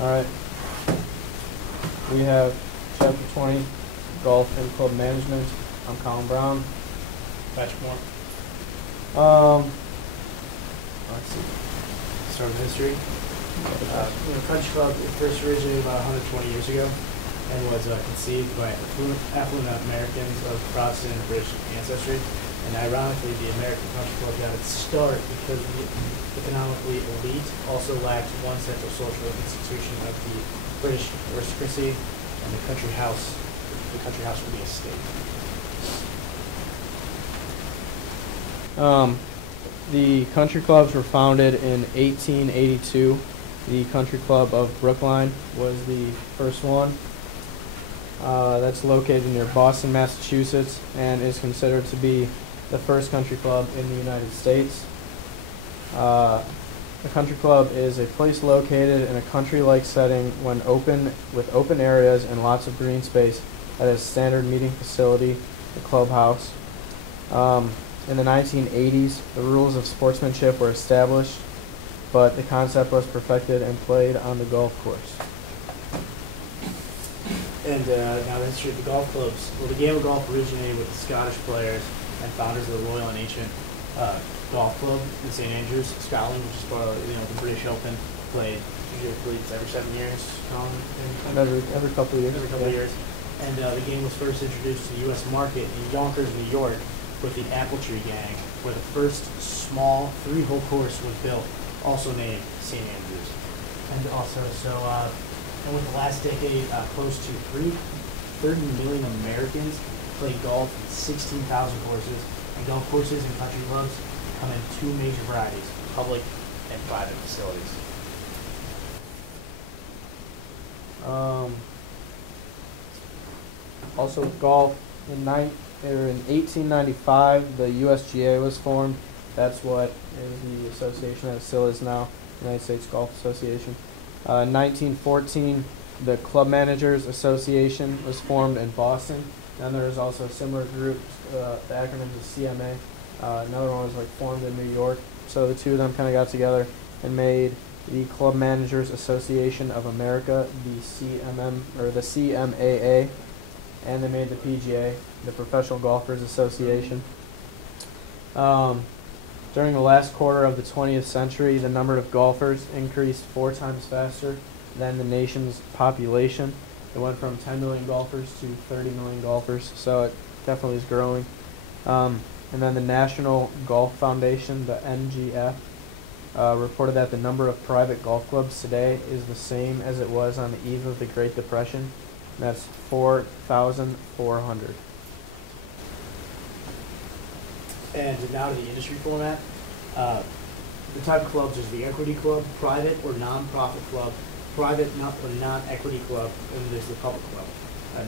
Alright. We have Chapter 20, Golf and Club Management. I'm Colin Brown. Patrick Moore. Let's see. Start with history. Country Club first originated about 120 years ago and was conceived by affluent Americans of Protestant and British ancestry. And ironically, the American Country Club got its start because the economically elite also lacked one central social institution of the British aristocracy and the country house for the estate. The country clubs were founded in 1882. The Country Club of Brookline was the first one. That's located near Boston, Massachusetts, and is considered to be the first country club in the United States. A country club is a place located in a country-like setting when with open areas and lots of green space that has standard meeting facility, the clubhouse. In the 1980s, the rules of sportsmanship were established, but the concept was perfected and played on the golf course. And now the history of the golf clubs. Well, the game of golf originated with the Scottish players and founders of the Royal and Ancient Golf Club in St Andrews, Scotland, which is part of the British Open. Played usually every 7 years. Every couple of years. Every couple of years. And the game was first introduced to the U.S. market in Yonkers, New York, with the Apple Tree Gang, where the first small 3-hole course was built, also named St. Andrews. And also, and with the last decade, close to 30 million Americans play golf in 16,000 courses, and golf courses and country clubs come in two major varieties, public and private facilities. Also, golf in 1895, the USGA was formed. That's what is the association that it still is now, United States Golf Association. 1914, the Club Managers Association was formed in Boston. Then there was also a similar group, the acronym is CMA. Another one was formed in New York. So the two of them kind of got together and made the Club Managers Association of America, the CMAA, and they made the PGA, the Professional Golfers Association. During the last quarter of the 20th century, the number of golfers increased 4 times faster than the nation's population. It went from 10 million golfers to 30 million golfers, so it definitely is growing. And then the National Golf Foundation, the NGF, reported that the number of private golf clubs today is the same as it was on the eve of the Great Depression. And that's 4,400. And now to the industry format. The type of clubs is the equity club, private or non-profit club, private or non-equity club, and there's the public club.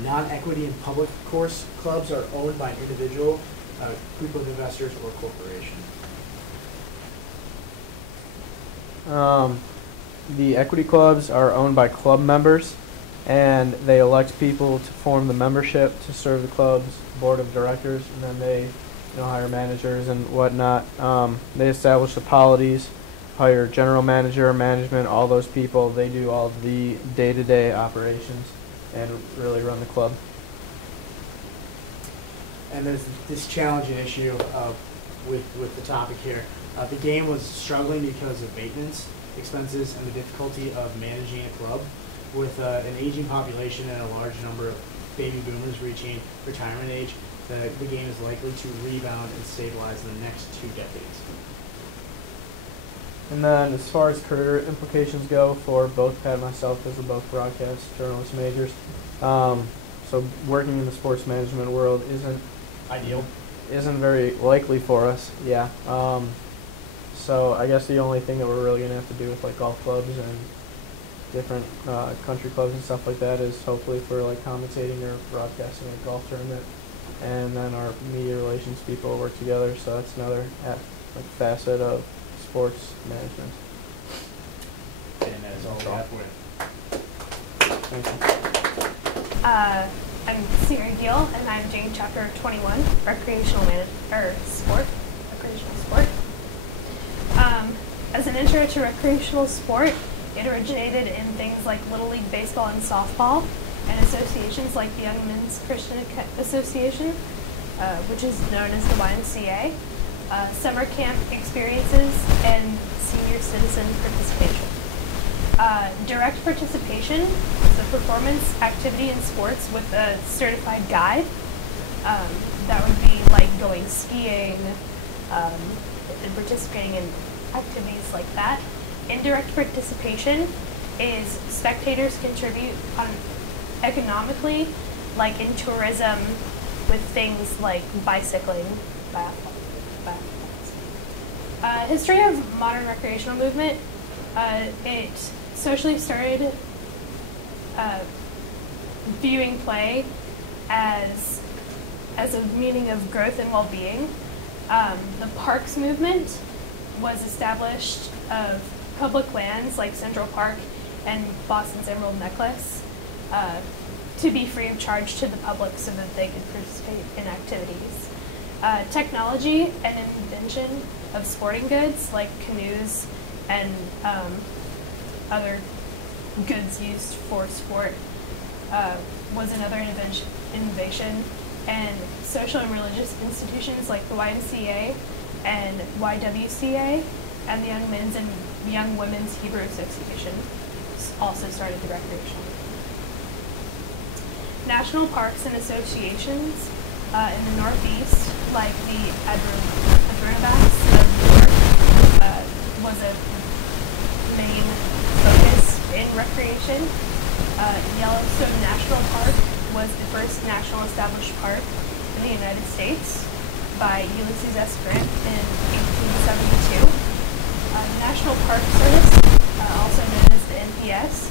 Non-equity and public course clubs are owned by an individual, group of investors, or corporation. The equity clubs are owned by club members, and they elect people to form the membership to serve the club's board of directors, and then they hire managers and whatnot. They establish the policies, hire general manager, management, all those people. They do all the day-to-day operations and really run the club. And there's this challenging issue with the topic here. The game was struggling because of maintenance expenses and the difficulty of managing a club. With an aging population and a large number of baby boomers reaching retirement age, the game is likely to rebound and stabilize in the next 2 decades. And then as far as career implications go for both Pat and myself, because we're both broadcast journalist majors, so working in the sports management world isn't very likely for us. Yeah. So I guess the only thing that we're really going to have to do with golf clubs and different country clubs and stuff like that is hopefully for commentating or broadcasting a golf tournament, and then our media relations people work together. So that's another facet of sports management. And that is all we have for you. Thank you. I'm Sierra Gill, and I'm doing Chapter 21, Recreational Sport. As an intro to recreational sport, It originated in things like Little League Baseball and softball, and associations like the Young Men's Christian Association, which is known as the YMCA, summer camp experiences, and senior citizen participation. Direct participation, so performance, activity, and sports with a certified guide. That would be like going skiing, and participating in activities like that. Indirect participation is spectators contribute economically, like in tourism, with things like bicycling, biathlons. History of modern recreational movement. It socially started viewing play as a meaning of growth and well-being. The parks movement was established of public lands like Central Park and Boston's Emerald Necklace to be free of charge to the public so that they could participate in activities. Technology and invention of sporting goods like canoes and other goods used for sport was another innovation, and social and religious institutions like the YMCA and YWCA and the Young Men's and Young Women's Hebrew Association also started the recreational. National parks and associations in the Northeast, like the Adirondacks of New York, was a main focus in recreation. Yellowstone National Park was the first national established park in the United States by Ulysses S. Grant in 1872. The National Park Service, also known as the NPS,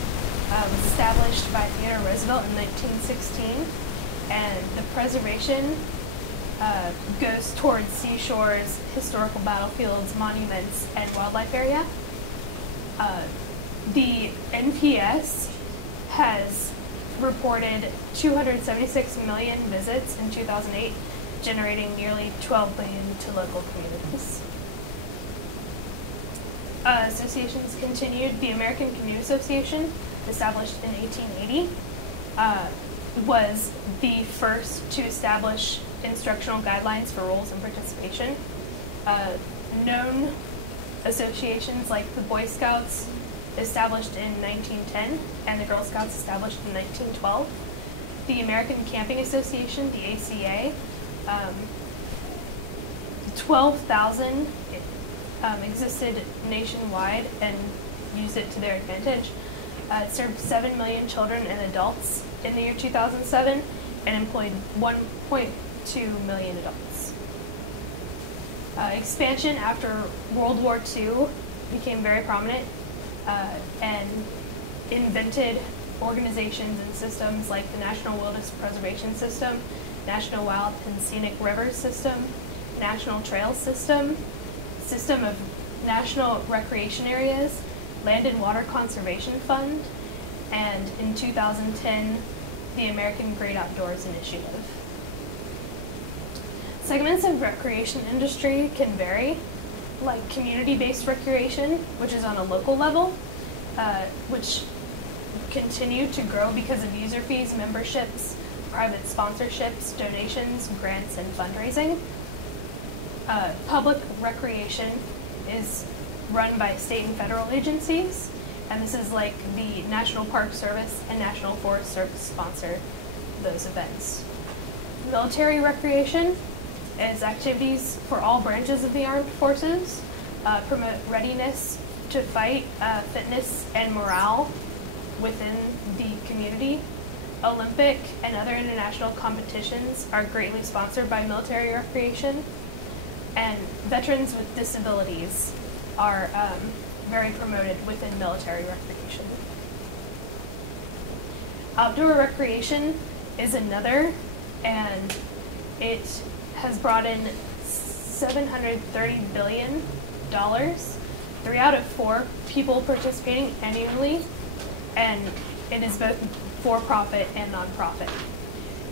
was established by Theodore Roosevelt in 1916, and the preservation goes towards seashores, historical battlefields, monuments, and wildlife area. The NPS has reported 276 million visits in 2008, generating nearly $12 billion to local communities. Associations continued. The American Canoe Association, established in 1880, was the first to establish instructional guidelines for rules and participation. Known associations like the Boy Scouts, established in 1910, and the Girl Scouts, established in 1912. The American Camping Association, the ACA, 12,000 existed nationwide and used it to their advantage. It served 7 million children and adults in the year 2007 and employed 1.2 million adults. Expansion after World War II became very prominent and invented organizations and systems like the National Wilderness Preservation System, National Wild and Scenic Rivers System, National Trails System, System of National Recreation Areas, Land and Water Conservation Fund, and in 2010, the American Great Outdoors Initiative. Segments of recreation industry can vary, like community-based recreation, which is on a local level, which continue to grow because of user fees, memberships, private sponsorships, donations, grants, and fundraising. Public recreation is run by state and federal agencies, and this is like the National Park Service and National Forest Service sponsor those events. Military recreation is activities for all branches of the armed forces, promote readiness to fight, fitness, and morale within the community. Olympic and other international competitions are greatly sponsored by military recreation, and veterans with disabilities are very promoted within military recreation. Outdoor recreation is another, and it has brought in $730 billion. 3 out of 4 people participating annually, and it is both for-profit and non-profit.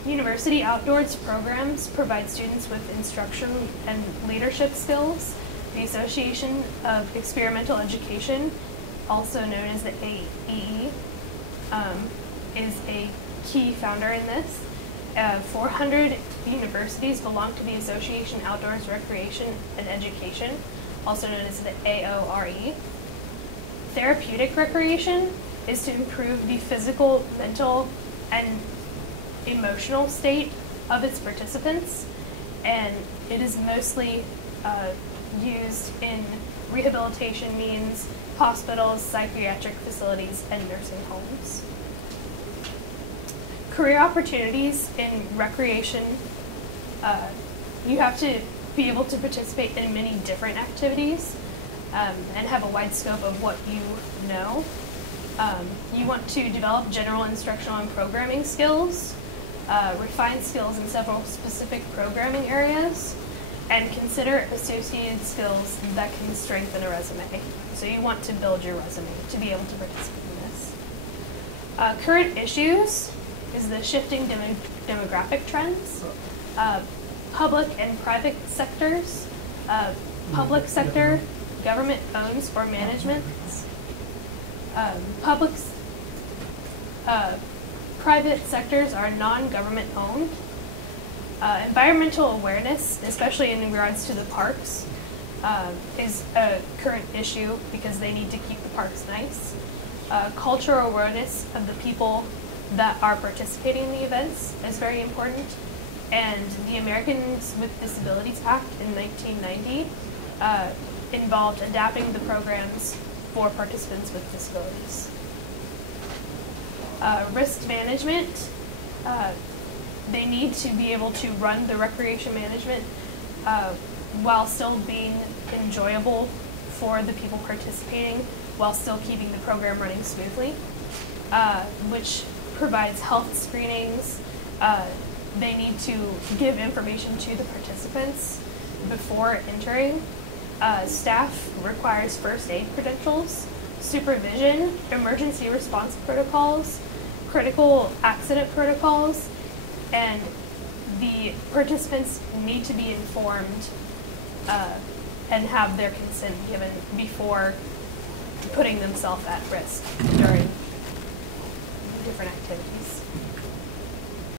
University outdoors programs provide students with instruction and leadership skills. The Association of Experimental Education also known as the AEE, is a key founder in this. 400 universities belong to the Association Outdoors Recreation and Education, also known as the AORE. Therapeutic recreation is to improve the physical, mental, and emotional state of its participants, and it is mostly used in rehabilitation means, hospitals, psychiatric facilities, and nursing homes. Career opportunities in recreation, you have to be able to participate in many different activities and have a wide scope of what you know. You want to develop general instructional and programming skills, refine skills in several specific programming areas, and consider associated skills that can strengthen a resume. So you want to build your resume to be able to participate in this. Current issues is the shifting demographic trends, public and private sectors, public sector, government owns or managements, private sectors are non-government owned. Environmental awareness, especially in regards to the parks, is a current issue because they need to keep the parks nice. Cultural awareness of the people that are participating in the events is very important. And the Americans with Disabilities Act in 1990 involved adapting the programs for participants with disabilities. Risk management, they need to be able to run the recreation management while still being enjoyable for the people participating, while still keeping the program running smoothly, which provides health screenings. They need to give information to the participants before entering. Staff requires first aid credentials, supervision, emergency response protocols, critical accident protocols, and the participants need to be informed and have their consent given before putting themselves at risk during different activities.